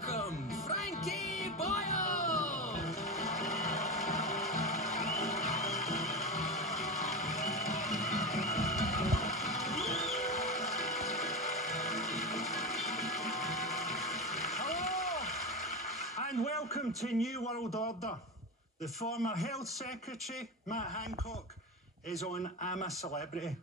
welcome Frankie Boyle! Hello, and welcome to New World Order. The former Health Secretary, Matt Hancock, is on I'm a Celebrity.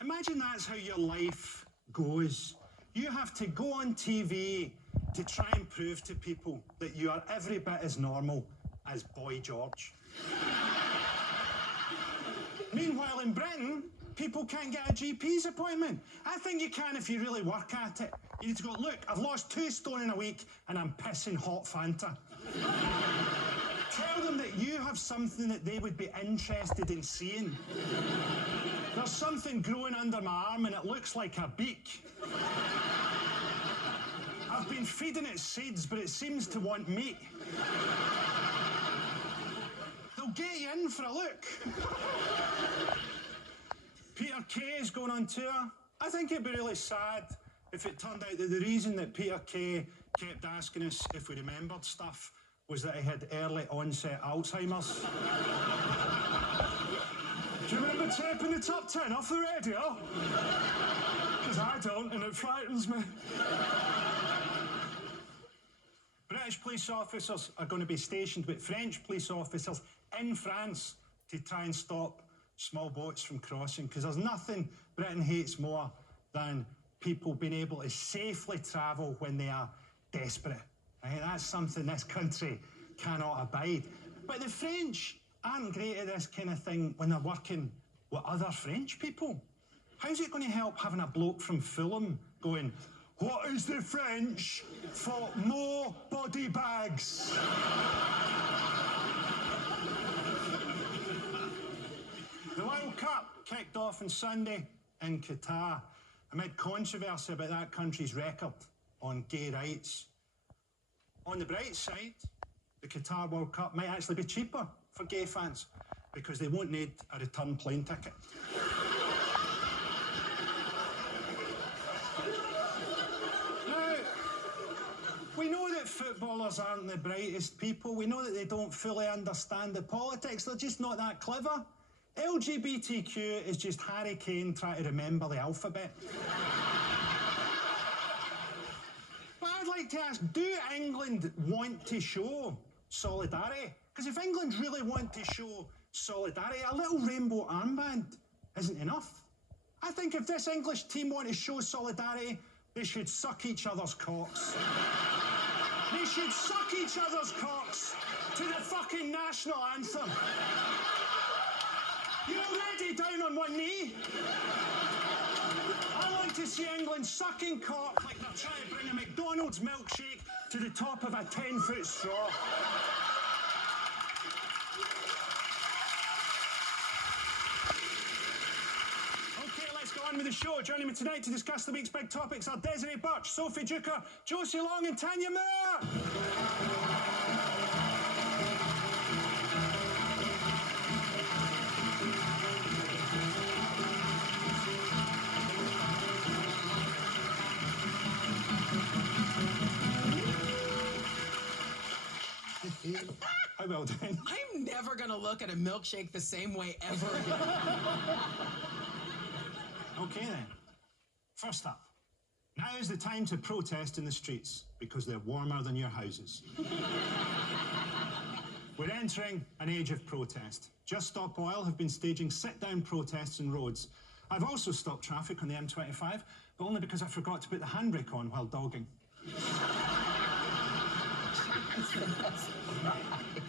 Imagine that's how your life goes. You have to go on TV to try and prove to people that you are every bit as normal as Boy George. Meanwhile, in Britain, people can't get a GP's appointment. I think you can if you really work at it. You need to go, look, I've lost 2 stone in a week and I'm pissing hot Fanta. Tell them that you have something that they would be interested in seeing. There's something growing under my arm and it looks like a beak. I've been feeding it seeds, but it seems to want meat. They'll get you in for a look. Peter Kay is going on tour. I think it'd be really sad if it turned out that the reason that Peter Kay kept asking us if we remembered stuff was that he had early onset Alzheimer's. Do you remember taping the top 10 off the radio? Because I don't, and it frightens me. British police officers are going to be stationed with French police officers in France to try and stop small boats from crossing, because there's nothing Britain hates more than people being able to safely travel when they are desperate. I think that's something this country cannot abide. But the French aren't great at this kind of thing when they're working with other French people. How's it going to help having a bloke from Fulham going, "What is the French for more body bags?" The World Cup kicked off on Sunday in Qatar amid controversy about that country's record on gay rights. On the bright side, the Qatar World Cup might actually be cheaper for gay fans because they won't need a return plane ticket. Now, we know that footballers aren't the brightest people. We know that they don't fully understand the politics. They're just not that clever. LGBTQ is just Harry Kane trying to remember the alphabet. But I'd like to ask, do England want to show solidarity? Because if England really want to show solidarity, a little rainbow armband isn't enough. I think if this English team want to show solidarity, they should suck each other's cocks. They should suck each other's cocks to the fucking national anthem. You're already down on one knee. I like to see England sucking cock like they're trying to bring a McDonald's milkshake to the top of a 10-foot straw. Okay, let's go on with the show. Joining me tonight to discuss the week's big topics are Desiree Birch, Sophie Duker, Josie Long and Tanya Moore. How well done. I'm never gonna look at a milkshake the same way ever again. Okay then. First up, now is the time to protest in the streets because they're warmer than your houses. We're entering an age of protest. Just Stop Boyle have been staging sit-down protests in roads. I've also stopped traffic on the M25, but only because I forgot to put the handbrake on while dogging.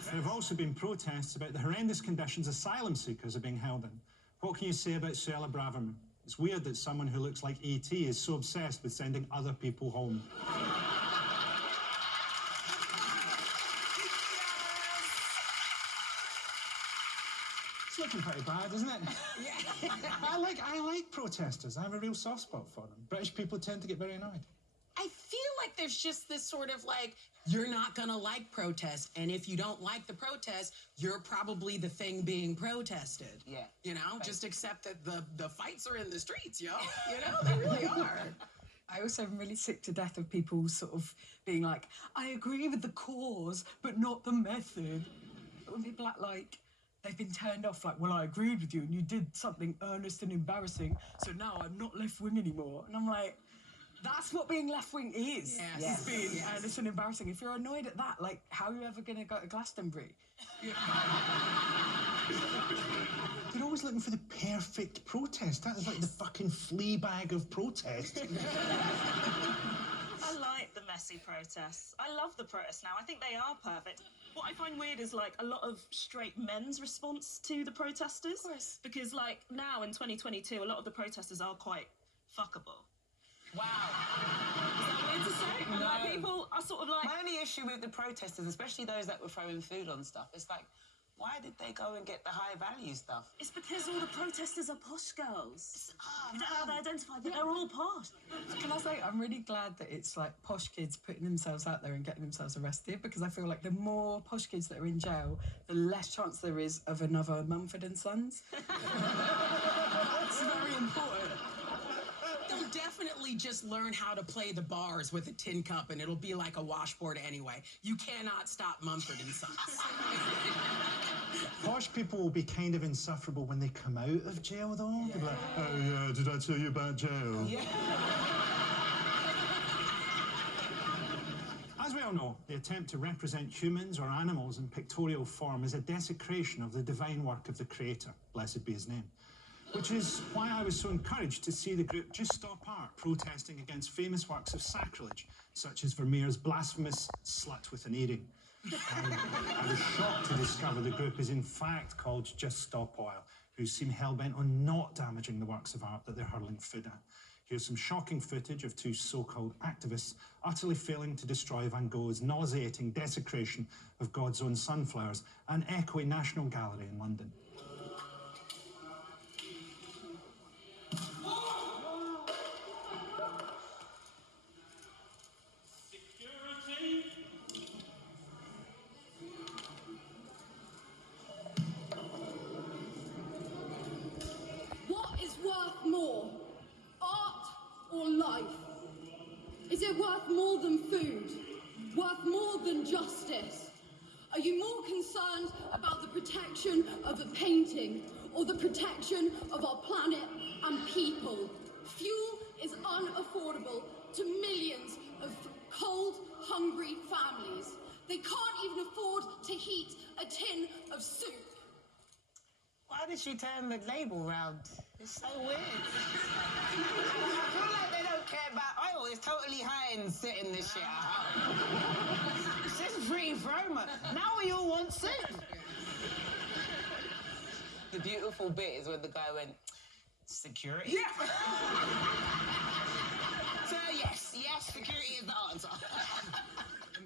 There have also been protests about the horrendous conditions asylum seekers are being held in. What can you say about Suella Braverman? It's weird that someone who looks like E.T. is so obsessed with sending other people home. It's looking pretty bad, isn't it? Yeah. I like protesters. I have a real soft spot for them. British people tend to get very annoyed. I feel like there's just this sort of like, you're not gonna like protest, and if you don't like the protest, you're probably the thing being protested. Yeah. You know, just accept that the fights are in the streets, yo. You know, they really are. I also am really sick to death of people sort of being like, I agree with the cause, but not the method. When people act like they've been turned off, like, well, I agreed with you and you did something earnest and embarrassing, so now I'm not left-wing anymore. And I'm like, that's what being left-wing is. Yes. Is being earnest and embarrassing. If you're annoyed at that, like, how are you ever going to go to Glastonbury? They're always looking for the perfect protest. That is like the fucking flea bag of protest. I like the messy protests. I love the protests now. I think they are perfect. What I find weird is, like, a lot of straight men's response to the protesters. Of course. Because, like, now in 2022, a lot of the protesters are quite fuckable. Wow. Is that weird to say? And, like, people are sort of like... My only issue with the protesters, especially those that were throwing food on stuff, it's like, why did they go and get the high value stuff? It's because all the protesters are posh girls. You don't know how they identify, but they're all posh. Can I say, I'm really glad that it's like posh kids putting themselves out there and getting themselves arrested, because I feel like the more posh kids that are in jail, the less chance there is of another Mumford and Sons. That's very important. They'll definitely just learn how to play the bars with a tin cup, and it'll be like a washboard anyway. You cannot stop Mumford and Sons. Posh people will be kind of insufferable when they come out of jail, though. Yeah. They'll be like, oh, yeah, did I tell you about jail? Yeah. As we all know, the attempt to represent humans or animals in pictorial form is a desecration of the divine work of the Creator, blessed be his name. Which is why I was so encouraged to see the group Just Stop Art protesting against famous works of sacrilege, such as Vermeer's blasphemous Slut with an Earring. I was shocked to discover the group is in fact called Just Stop Oil, who seem hell-bent on not damaging the works of art that they're hurling food at. Here's some shocking footage of two so-called activists utterly failing to destroy Van Gogh's nauseating desecration of God's own sunflowers and echoey National Gallery in London. What is worth more, art or life? Is it worth more than food? Worth more than justice? Are you more concerned about the protection of a painting or the protection of our planet and people? Fuel is unaffordable to millions of cold, hungry families. They can't even afford to heat a tin of soup. Why did she turn the label round? It's so weird. I feel like they don't care about oil. It's totally high sitting this shit out. It's just free promo. Now we all want soup. The beautiful bit is when the guy went, security? Yeah. So yes, security is the answer.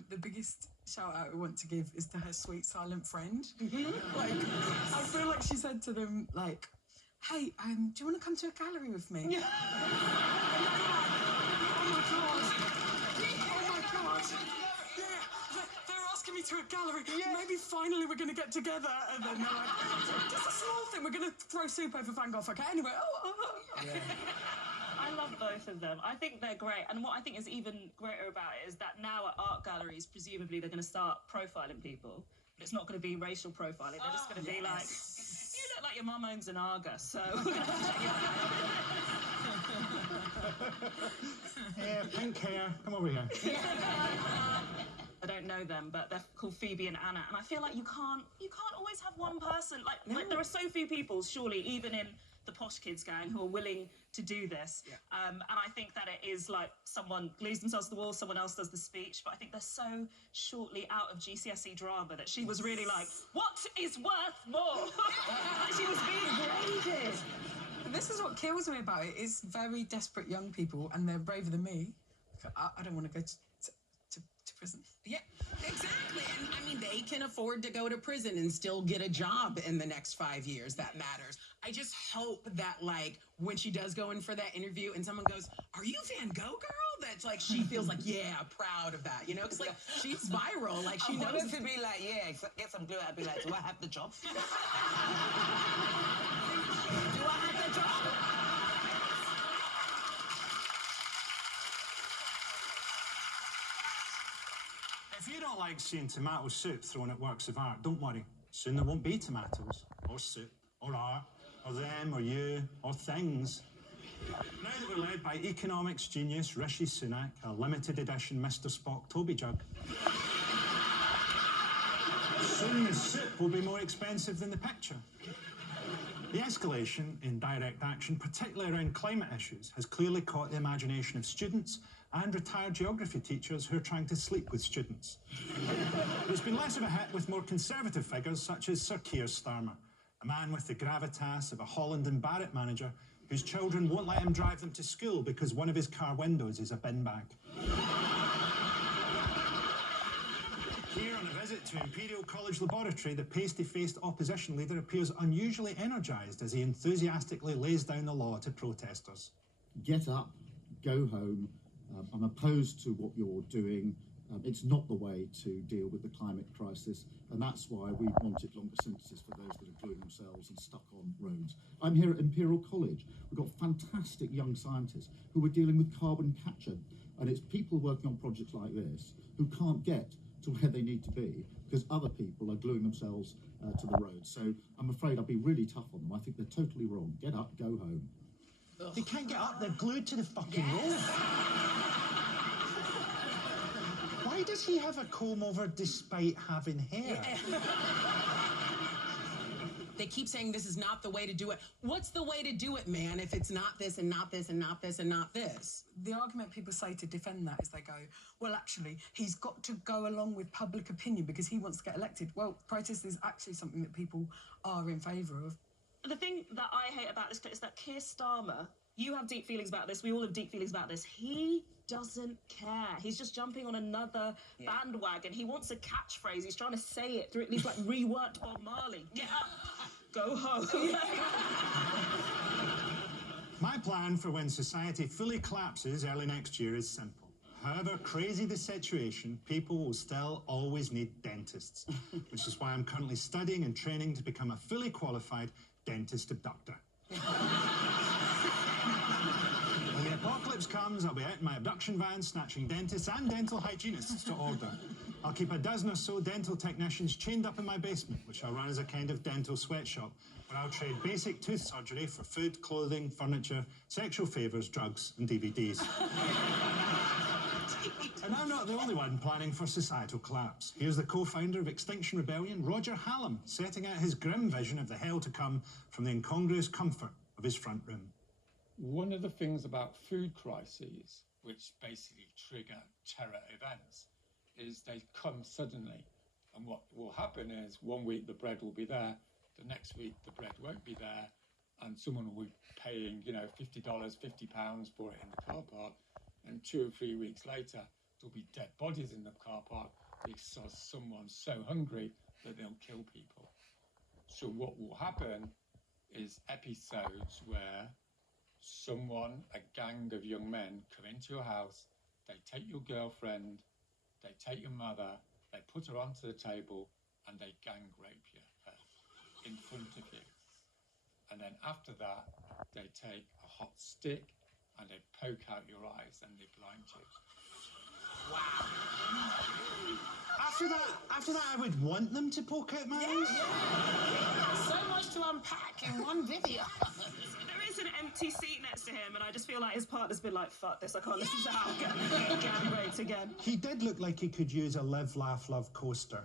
The biggest shout out I want to give is to her sweet silent friend. Like, I feel like she said to them, like, hey, do you want to come to a gallery with me? Yeah. Oh my God. Yeah, they're asking me to a gallery. Yeah. Maybe finally we're going to get together. And then they're like, just a small thing. We're going to throw soup over Van Gogh, okay? Anyway, Yeah. I love both of them. I think they're great. And what I think is even greater about it is that now at art galleries, presumably they're going to start profiling people. But it's not going to be racial profiling. They're just going to be like, you look like your mum owns an Argus, so we're going to check you out. Yeah, pink hair. Come over here. I don't know them, but they're called Phoebe and Anna. And I feel like you can't always have one person. Like there are so few people, surely, even in the posh kids gang, who are willing to do this. Yeah. And I think that it is like someone glues themselves to the wall, someone else does the speech, but I think they're so shortly out of GCSE drama that she was really like, what is worth more? She was being graded. this is what kills me about it, is very desperate young people, and they're braver than me. I don't want to go to prison. Yeah, exactly. And I mean, they can afford to go to prison and still get a job in the next 5 years. That matters. I just hope that, like, when she does go in for that interview and someone goes, "Are you Van Gogh girl?" That's like, she feels like, yeah, proud of that, you know? Because, like, she's viral. Like, she knows. I wanted to be like, yeah, get some glue. I'd be like, do I have the job? Do I have the job? If you don't like seeing tomato soup thrown at works of art, don't worry. Soon there won't be tomatoes, or soup, or art, or them, or you, or things. Now that we're led by economics genius Rishi Sunak, a limited edition Mr. Spock Toby jug. Soon the soup will be more expensive than the picture. The escalation in direct action, particularly around climate issues, has clearly caught the imagination of students and retired geography teachers who are trying to sleep with students. There's been less of a hit with more conservative figures such as Sir Keir Starmer, a man with the gravitas of a Holland and Barrett manager whose children won't let him drive them to school because one of his car windows is a bin bag. Here on a visit to Imperial College Laboratory, the pasty-faced opposition leader appears unusually energised as he enthusiastically lays down the law to protesters. Get up, go home. I'm opposed to what you're doing. It's not the way to deal with the climate crisis, and that's why we wanted longer sentences for those that are gluing themselves and stuck on roads. I'm here at Imperial College. We've got fantastic young scientists who are dealing with carbon capture, and it's people working on projects like this who can't get to where they need to be because other people are gluing themselves to the road. So I'm afraid I'll be really tough on them. I think they're totally wrong. Get up, go home. They can't get up, they're glued to the fucking road. Why does he have a comb over despite having hair? They keep saying this is not the way to do it. What's the way to do it, man, if it's not this and not this and not this and not this? The argument people say to defend that is they go, well, actually, he's got to go along with public opinion because he wants to get elected. Well, protest is actually something that people are in favour of. The thing that I hate about this clip is that Keir Starmer, you have deep feelings about this, we all have deep feelings about this. He doesn't care. He's just jumping on another bandwagon. He wants a catchphrase. He's trying to say it through at least like reworked Bob Marley. Get up, go home. My plan for when society fully collapses early next year is simple. However crazy the situation, people will still always need dentists, which is why I'm currently studying and training to become a fully qualified dentist abductor. When the apocalypse comes, I'll be out in my abduction van snatching dentists and dental hygienists to order. I'll keep a dozen or so dental technicians chained up in my basement, which I'll run as a kind of dental sweatshop, where I'll trade basic tooth surgery for food, clothing, furniture, sexual favours, drugs and DVDs. And I'm not the only one planning for societal collapse. Here's the co-founder of Extinction Rebellion, Roger Hallam, setting out his grim vision of the hell to come from the incongruous comfort of his front room. One of the things about food crises, which basically trigger terror events, is they come suddenly. And what will happen is 1 week the bread will be there, the next week the bread won't be there, and someone will be paying, $50, £50 for it in the car park, and 2 or 3 weeks later there'll be dead bodies in the car park because someone's so hungry that they'll kill people. So what will happen is episodes where a gang of young men come into your house, they take your girlfriend, they take your mother, they put her onto the table, and they gang rape her in front of you. And then after that, they take a hot stick and they poke out your eyes and they blind you. Wow. After that, I would want them to poke out my eyes. So much to unpack in one video. There is an empty seat next to him, and I just feel like his partner's been like, fuck this, I can't listen to Al gang raped again. He did look like he could use a live, laugh, love coaster.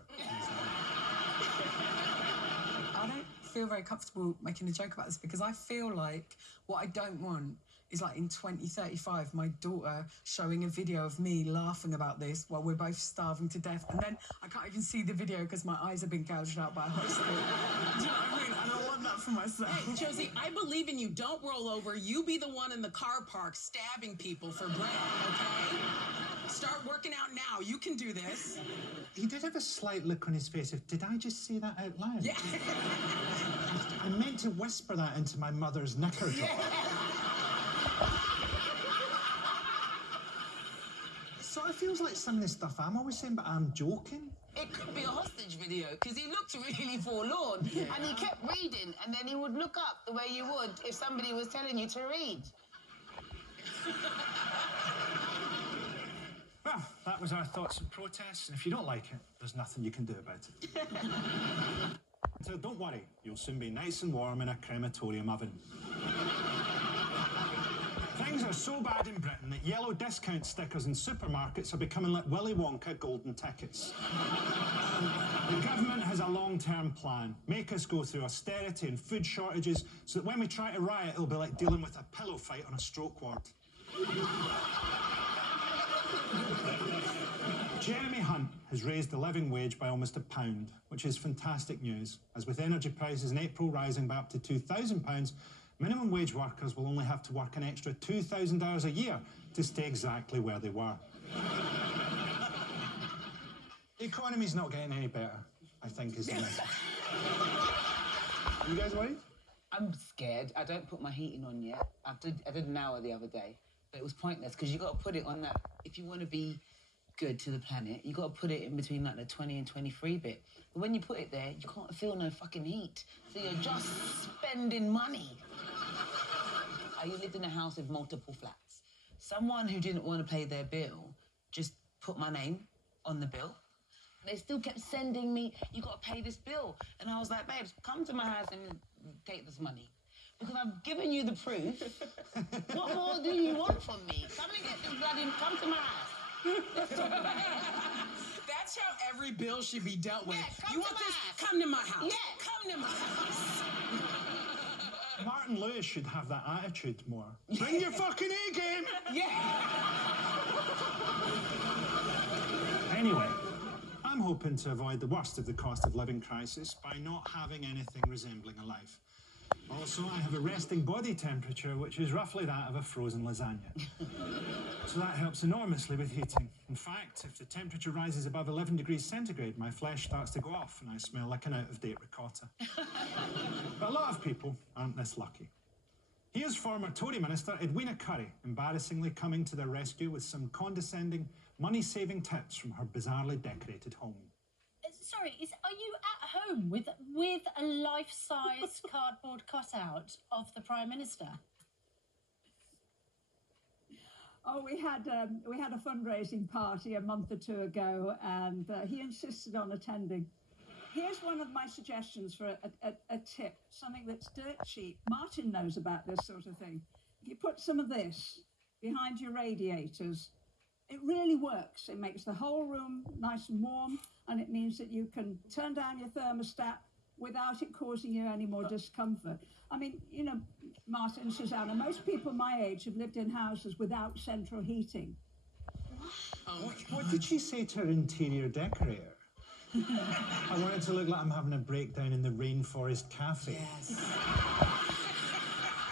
I don't feel very comfortable making a joke about this because I feel like what I don't want is like in 2035 my daughter showing a video of me laughing about this while we're both starving to death, and then I can't even see the video because my eyes have been gouged out by a hot stick. Do you know what I mean? I don't want that for myself. Hey, Josie, I believe in you. Don't roll over. You be the one in the car park stabbing people for bread, okay? Start working out now. You can do this. He did have a slight look on his face of, did I just say that out loud? Yeah. I meant to whisper that into my mother's knicker. Sort of feels like some of the stuff I'm always saying, but I'm joking. It could be a hostage video, because he looked really forlorn. And he kept reading, and then he would look up the way you would if somebody was telling you to read. Well, that that was our thoughts and protests, and if you don't like it, there's nothing you can do about it. So don't worry, you'll soon be nice and warm in a crematorium oven. Things are so bad in Britain that yellow discount stickers in supermarkets are becoming like Willy Wonka golden tickets. The government has a long-term plan. Make us go through austerity and food shortages so that when we try to riot, it'll be like dealing with a pillow fight on a stroke ward. Jeremy Hunt has raised the living wage by almost £1, which is fantastic news, as with energy prices in April rising by up to £2,000, minimum wage workers will only have to work an extra 2,000 hours a year to stay exactly where they were. The economy's not getting any better, I think, is the message. You guys worried? I'm scared. I don't put my heating on yet. I did an hour the other day, but it was pointless because you got to put it on that. If you want to be good to the planet, you got to put it in between like the 20 and 23 bit. But when you put it there, you can't feel no fucking heat. So you're just spending money. I lived in a house with multiple flats. Someone who didn't want to pay their bill just put my name on the bill. They still kept sending me, you got to pay this bill. And I was like, babes, come to my house and take this money. Because I've given you the proof. What more do you want from me? Come and get this bloody, come to my house. Let's talk about it. That's how every bill should be dealt with. Yeah, you want this? Come to my house. Yeah. Come to my house. Martin Lewis should have that attitude more. Bring your fucking A game! Yeah. Anyway, I'm hoping to avoid the worst of the cost of living crisis by not having anything resembling a life. Also, I have a resting body temperature, which is roughly that of a frozen lasagna. So that helps enormously with heating. In fact, if the temperature rises above 11 degrees centigrade, my flesh starts to go off and I smell like an out-of-date ricotta. But a lot of people aren't this lucky. Here's former Tory Minister Edwina Currie embarrassingly coming to their rescue with some condescending, money-saving tips from her bizarrely decorated home. Sorry, are you at home with a life-size cardboard cutout of the Prime Minister? Oh, we had a fundraising party a month or two ago, and he insisted on attending. Here's one of my suggestions for a tip, something that's dirt cheap. Martin knows about this sort of thing. If you put some of this behind your radiators, it really works. It makes the whole room nice and warm, and it means that you can turn down your thermostat without it causing you any more discomfort. I mean, you know, Martin and Susanna, most people my age have lived in houses without central heating. What did she say to her interior decorator? I want it to look like I'm having a breakdown in the Rainforest Cafe. Yes.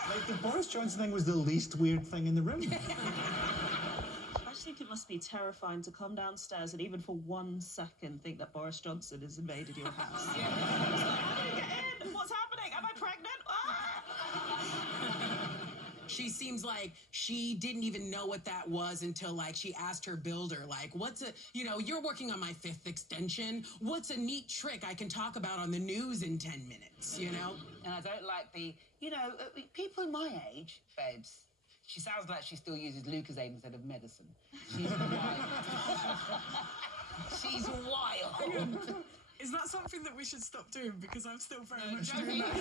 Like, the Boris Johnson thing was the least weird thing in the room. I just think it must be terrifying to come downstairs and even for 1 second think that Boris Johnson has invaded your house. Yeah. It's like, how do you get in? What's happening? Am I pregnant? Ah! She seems like she didn't even know what that was until, like, she asked her builder, like, what's a, you know, you're working on my 5th extension. What's a neat trick I can talk about on the news in 10 minutes, you know? And I don't like the, you know, people my age, babes, she sounds like she still uses Lucozade instead of medicine. She's wild. She's wild. Is that something that we should stop doing? Because I'm still very much doing that.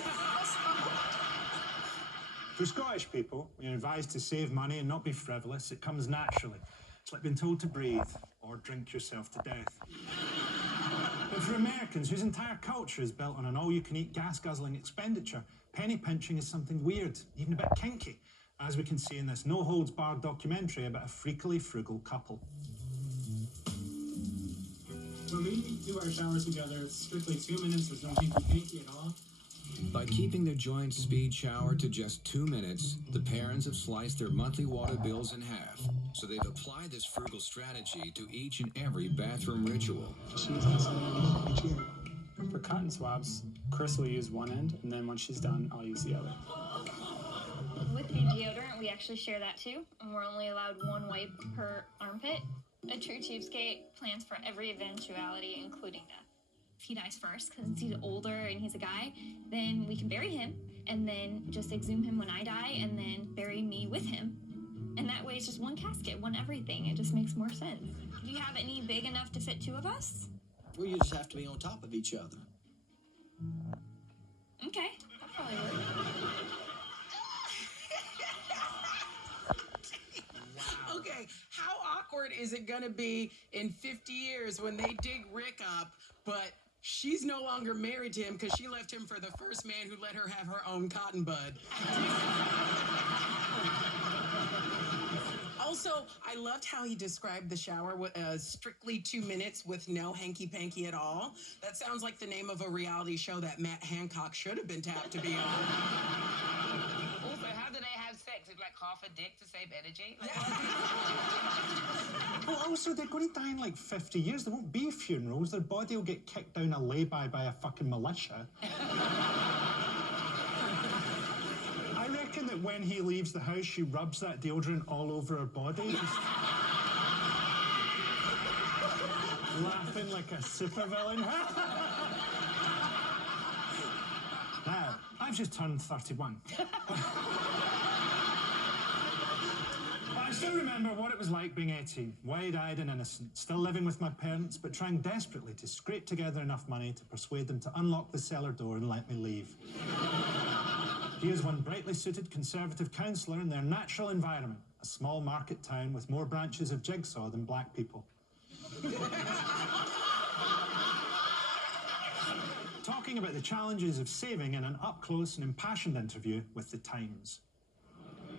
For Scottish people, you're advised to save money and not be frivolous. It comes naturally. It's like being told to breathe or drink yourself to death. But for Americans, whose entire culture is built on an all-you-can-eat gas-guzzling expenditure, penny pinching is something weird, even a bit kinky, as we can see in this no-holds-barred documentary about a freakily frugal couple. When we do our showers together, it's strictly 2 minutes. There's no hanky-panky at all. By keeping their joint speed shower to just 2 minutes, the parents have sliced their monthly water bills in half. So they've applied this frugal strategy to each and every bathroom ritual. She uses this each year. For cotton swabs, Chris will use one end, and then when she's done, I'll use the other. With the deodorant, we actually share that too, and we're only allowed 1 wipe per armpit. A true cheapskate plans for every eventuality, including death. If he dies first, because he's older and he's a guy, then we can bury him, and then just exhume him when I die, and then bury me with him. And that way it's just one casket, one everything. It just makes more sense. Do you have any big enough to fit 2 of us? Well, you just have to be on top of each other. Okay, that probably works. Wow. Okay, how awkward is it gonna be in 50 years when they dig Rick up, but she's no longer married to him because she left him for the first man who let her have her own cotton bud? Also, I loved how he described the shower as strictly 2 minutes with no hanky-panky at all. That sounds like the name of a reality show that Matt Hancock should have been tapped to be on. Also, how do they have sex with like half a dick to save energy? Like, Well, also, they're going to die in like 50 years. There won't be funerals. Their body will get kicked down a lay-by a fucking militia. I reckon that when he leaves the house, she rubs that deodorant all over her body. Just laughing like a supervillain. Now, I've just turned 31. I still remember what it was like being 18, wide-eyed and innocent, still living with my parents, but trying desperately to scrape together enough money to persuade them to unlock the cellar door and let me leave. Here's one brightly suited Conservative councillor in their natural environment, a small market town with more branches of jigsaw than black people. Talking about the challenges of saving in an up-close and impassioned interview with The Times.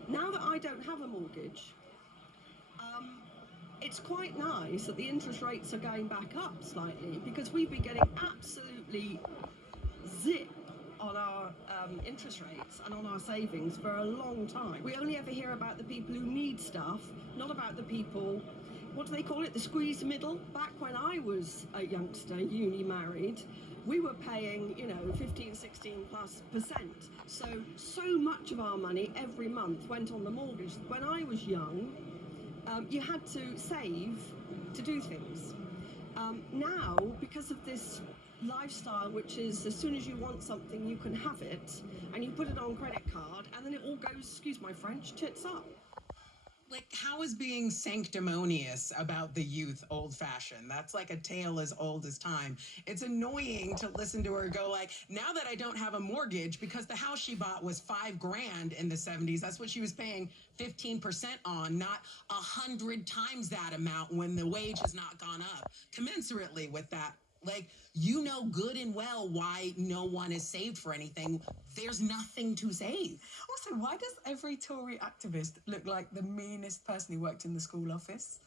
Now that I don't have a mortgage, it's quite nice that the interest rates are going back up slightly, because we've been getting absolutely zip on our interest rates and on our savings for a long time. We only ever hear about the people who need stuff, not about the people, what do they call it, the squeezed middle? Back when I was a youngster, uni married, we were paying, 15, 16+%. So much of our money every month went on the mortgage. When I was young, you had to save to do things. Now, because of this lifestyle, which is as soon as you want something, you can have it, and you put it on credit card, and then it all goes, excuse my French, tits up. Like, how is being sanctimonious about the youth old-fashioned? That's like a tale as old as time. It's annoying to listen to her go like, now that I don't have a mortgage, because the house she bought was $5,000 in the 70s, that's what she was paying 15% on, not 100 times that amount when the wage has not gone up commensurately with that. Like, you know good and well why no one is saved for anything. There's nothing to save. Also, why does every Tory activist look like the meanest person who worked in the school office?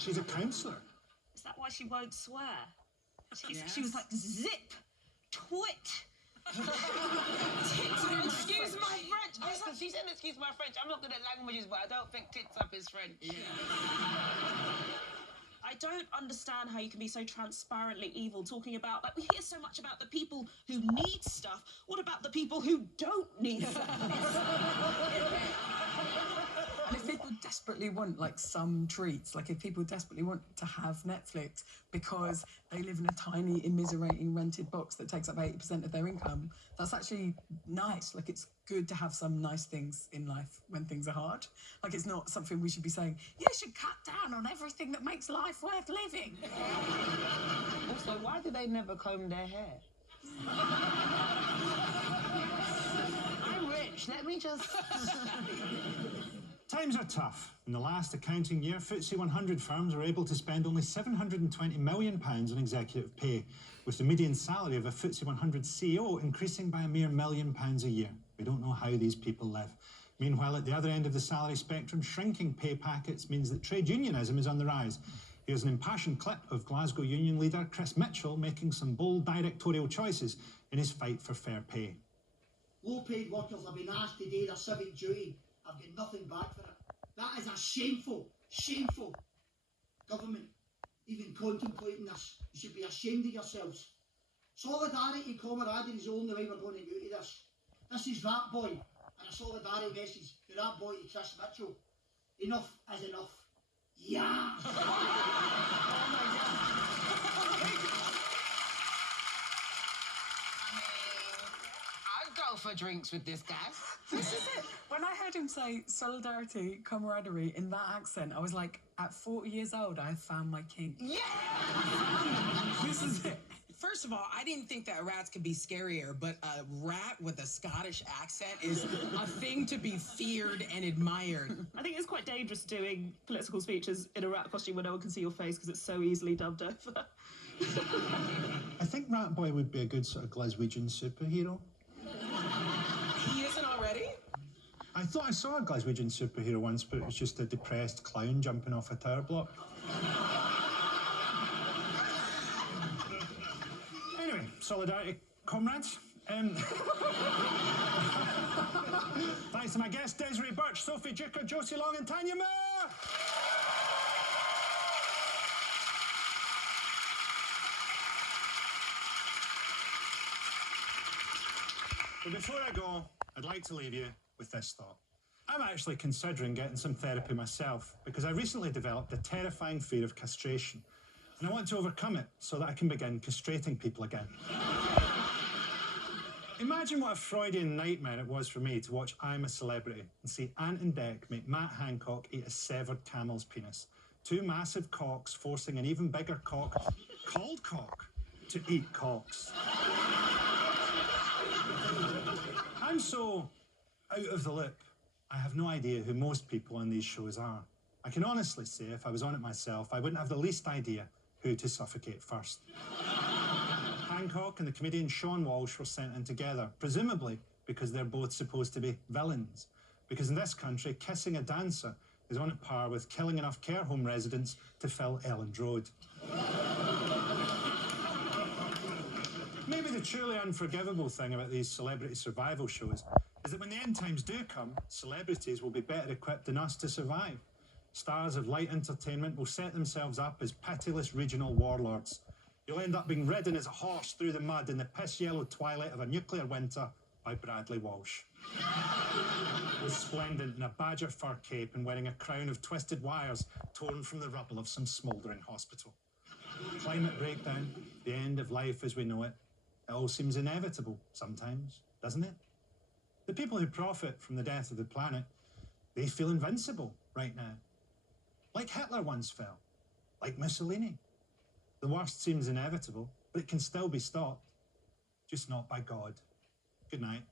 She's a councillor. Is that why she won't swear? Yes. She was like, zip, twit. Excuse my French. She said, excuse my French. I'm not good at languages, but I don't think tits up is French. Yeah. I don't understand how you can be so transparently evil talking about, like, we hear so much about the people who need stuff. What about the people who don't need stuff? And if people desperately want, like, some treats, like if people desperately want to have Netflix because they live in a tiny, immiserating rented box that takes up 80% of their income, that's actually nice. Like, it's good to have some nice things in life when things are hard. Like, it's not something we should be saying, you should cut down on everything that makes life worth living. Also, why do they never comb their hair? I'm rich, let me just... Times are tough. In the last accounting year, FTSE 100 firms were able to spend only £720 million on executive pay, with the median salary of a FTSE 100 CEO increasing by a mere £1 million a year. We don't know how these people live. Meanwhile, at the other end of the salary spectrum, shrinking pay packets means that trade unionism is on the rise. Here's an impassioned clip of Glasgow union leader Chris Mitchell making some bold directorial choices in his fight for fair pay. Low-paid workers have been asked to do their civic duty. I've got nothing back for it. That is a shameful, shameful government. Even contemplating this, you should be ashamed of yourselves. Solidarity, camaraderie is the only way we're going to get out of this. This is that boy, and a solidarity message to that boy, to Chris Mitchell. Enough is enough. Yeah! Oh my God. I mean, I've got go for drinks with this guy. This is it. When I heard him say solidarity, camaraderie in that accent, I was like, at 40 years old, I have found my king. Yeah! This is it. First of all, I didn't think that rats could be scarier, but a rat with a Scottish accent is a thing to be feared and admired. I think it's quite dangerous doing political speeches in a rat costume where no one can see your face because it's so easily dubbed over. I think Rat Boy would be a good sort of Glaswegian superhero. He isn't already? I thought I saw a Glaswegian superhero once, but it was just a depressed clown jumping off a tower block. Anyway, solidarity, comrades. Thanks to my guests, Desiree Birch, Sophie Duker, Josie Long and Tanya Moore! But before I go, I'd like to leave you with this thought. I'm actually considering getting some therapy myself because I recently developed a terrifying fear of castration, and I want to overcome it so that I can begin castrating people again. Imagine what a Freudian nightmare it was for me to watch I'm a Celebrity and see Ant and Dec make Matt Hancock eat a severed camel's penis. Two massive cocks forcing an even bigger cock, called cock, to eat cocks. I'm so out of the loop. I have no idea who most people on these shows are. I can honestly say if I was on it myself, I wouldn't have the least idea who to suffocate first. Hancock and the comedian Sean Walsh were sent in together, presumably because they're both supposed to be villains. Because in this country, kissing a dancer is on a par with killing enough care home residents to fill Elland Road. Maybe the truly unforgivable thing about these celebrity survival shows is that when the end times do come, celebrities will be better equipped than us to survive. Stars of light entertainment will set themselves up as pitiless regional warlords. You'll end up being ridden as a horse through the mud in the piss-yellow twilight of a nuclear winter by Bradley Walsh. Resplendent in a badger fur cape and wearing a crown of twisted wires torn from the rubble of some smouldering hospital. Climate breakdown, the end of life as we know it. It all seems inevitable sometimes, doesn't it? The people who profit from the death of the planet, they feel invincible right now. Like Hitler once felt, like Mussolini. The worst seems inevitable, but it can still be stopped. Just not by God. Good night.